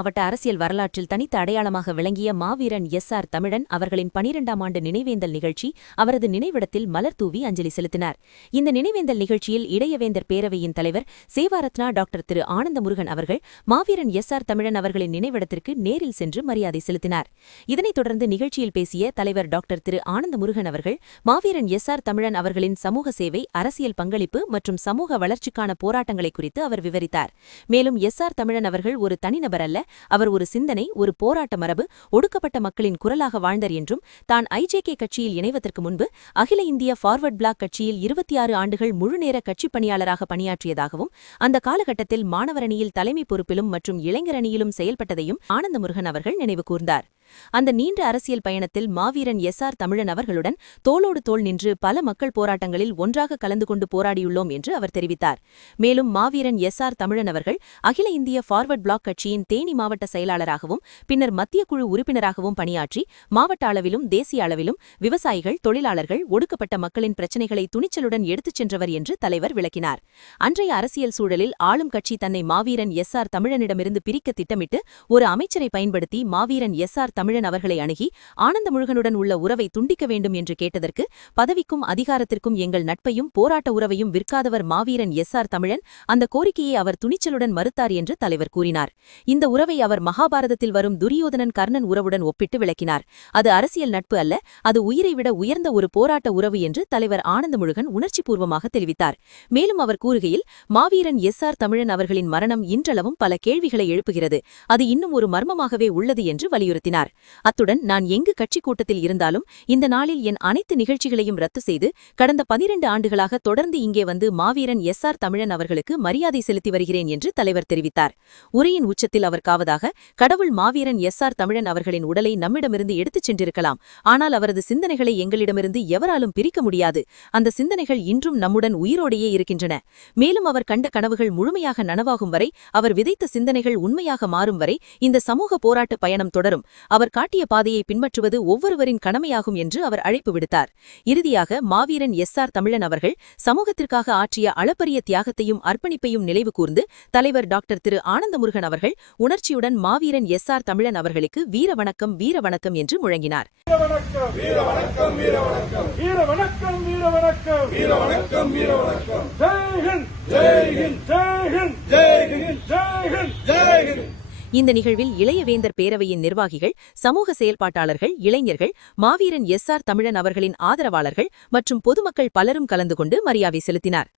மாவட்ட அரசியல் வரலாற்றில் தனித்த அடையாளமாக விளங்கிய மாவீரன் எஸ்.ஆர். தமிழன் அவர்களின் 12ஆம் ஆண்டு நினைவேந்தல் நிகழ்ச்சி அவரது நினைவிடத்தில் மலர் தூவி அஞ்சலி செலுத்தினார். இந்த நினைவேந்தல் நிகழ்ச்சியில் இடையவேந்தர் பேரவையின் தலைவர் சேவாரத்னா டாக்டர் திரு ஆனந்தமுருகன் அவர்கள் மாவீரன் எஸ்.ஆர். தமிழன் அவர்களின் நினைவிடத்திற்கு நேரில் சென்று மரியாதை செலுத்தினார். இதனைத் தொடர்ந்து நிகழ்ச்சியில் பேசிய தலைவர் டாக்டர் திரு ஆனந்தமுருகன் அவர்கள் மாவீரன் எஸ்.ஆர். தமிழன் அவர்களின் சமூக சேவை, அரசியல் பங்களிப்பு மற்றும் சமூக வளர்ச்சிக்கான போராட்டங்களை குறித்து அவர் விவரித்தார். மேலும் எஸ்.ஆர். தமிழன் அவர்கள் ஒரு தனிநபர் அல்ல, அவர் ஒரு சிந்தனை, ஒரு போராட்ட மரபு, ஒடுக்கப்பட்ட மக்களின் குரலாக வாழ்ந்தார் என்றும், தான் ஐஜேகே கட்சியில் இணைவதற்கு முன்பு அகில இந்திய ஃபார்வர்ட் பிளாக் கட்சியில் 26 ஆண்டுகள் முழுநேர கட்சிப் பணியாளராக பணியாற்றியதாகவும், அந்த காலகட்டத்தில் மாணவரணியில் தலைமை பொறுப்பிலும் மற்றும் இளைஞரணியிலும் செயல்பட்டதையும் ஆனந்தமுருகன் அவர்கள் நினைவு கூர்ந்தார். அந்த நீண்ட அரசியல் பயணத்தில் மாவீரன் எஸ்.ஆர். தமிழன் அவர்களுடன் தோளோடு தோள் நின்று பல மக்கள் போராட்டங்களில் ஒன்றாக கலந்து கொண்டு போராடியுள்ளோம் என்று அவர் தெரிவித்தார். மேலும் மாவீரன் எஸ்.ஆர். தமிழன் அவர்கள் அகில இந்திய ஃபார்வர்ட் பிளாக் கட்சியின் தேனி மாவட்ட செயலாளராகவும் பின்னர் மத்திய குழு உறுப்பினராகவும் பணியாற்றி மாவட்ட அளவிலும் தேசிய அளவிலும் விவசாயிகள், தொழிலாளர்கள், ஒடுக்கப்பட்ட மக்களின் பிரச்சினைகளை துணிச்சலுடன் எடுத்துச் சென்றவர் என்று தலைவர் விளக்கினார். அன்றைய அரசியல் சூழலில் ஆளும் கட்சி தன்னை மாவீரன் எஸ்.ஆர். தமிழனிடமிருந்து பிரிக்க திட்டமிட்டு ஒரு அமைச்சரை பயன்படுத்தி மாவீரன் எஸ்.ஆர். தமிழன் அவர்களை அணுகி ஆனந்தமுருகனுடன் உள்ள உறவை துண்டிக்க வேண்டும் என்று கேட்டதற்கு, பதவிக்கும் அதிகாரத்திற்கும் எங்கள் நட்பையும் போராட்ட உறவையும் விற்காதவர் மாவீரன் எஸ்.ஆர். தமிழன், அந்த கோரிக்கையை அவர் துணிச்சலுடன் மறுத்தார் என்று தலைவர் கூறினார். இந்த உறவை அவர் மகாபாரதத்தில் வரும் துரியோதனன் கர்ணன் உறவுடன் ஒப்பிட்டு விளக்கினார். அது அரசியல் நட்பு அல்ல, அது உயிரை விட உயர்ந்த ஒரு போராட்ட உறவு என்று தலைவர் ஆனந்தமுருகன் உணர்ச்சிபூர்வமாக தெரிவித்தார். மேலும் அவர் கூறுகையில், மாவீரன் எஸ்.ஆர். தமிழன் அவர்களின் மரணம் இன்றளவும் பல கேள்விகளை எழுப்புகிறது, அது இன்னும் ஒரு மர்மமாகவே உள்ளது என்று வலியுறுத்தினார். அத்துடன், நான் எங்கு கட்சி கூட்டத்தில் இருந்தாலும் இந்த நாளில் என் அனைத்து நிகழ்ச்சிகளையும் ரத்து செய்து கடந்த 12 ஆண்டுகளாக தொடர்ந்து இங்கே வந்து மாவீரன் எஸ்.ஆர். தமிழன் அவர்களுக்கு மரியாதை செலுத்தி வருகிறேன் என்று தலைவர் தெரிவித்தார். உரையின் உச்சத்தில் அவர் காவதாக, கடவுள் மாவீரன் எஸ்.ஆர். தமிழன் அவர்களின் உடலை நம்மிடமிருந்து எடுத்துச் சென்றிருக்கலாம், ஆனால் அவரது சிந்தனைகளை எங்களிடமிருந்து எவராலும் பிரிக்க முடியாது. அந்த சிந்தனைகள் இன்றும் நம்முடன் உயிரோடையே இருக்கின்றன. மேலும் அவர் கண்ட கனவுகள் முழுமையாக நனவாகும் வரை, அவர் விதைத்த சிந்தனைகள் உண்மையாக மாறும் வரை இந்த சமூக போராட்ட பயணம் தொடரும். அவர் காட்டிய பாதையை பின்பற்றுவது ஒவ்வொருவரின் கடமையாகும் என்று அவர் அழைப்பு விடுத்தார். இறுதியாக மாவீரன் எஸ்.ஆர். தமிழன் அவர்கள் சமூகத்திற்காக ஆற்றிய அளப்பரிய தியாகத்தையும் அர்ப்பணிப்பையும் நினைவு கூர்ந்து தலைவர் டாக்டர் திரு ஆனந்தமுருகன் அவர்கள் உணர்ச்சியுடன் மாவீரன் எஸ்.ஆர். தமிழன் அவர்களுக்கு வீர வணக்கம், வீர வணக்கம் என்று முழங்கினார். இந்த நிகழ்வில் இளையவேந்தர் பேரவையின் நிர்வாகிகள், சமூக செயல்பாட்டாளர்கள், இளைஞர்கள், மாவீரன் எஸ்.ஆர். தமிழன் அவர்களின் ஆதரவாளர்கள் மற்றும் பொதுமக்கள் பலரும் கலந்து கொண்டு மரியாதை செலுத்தினார்.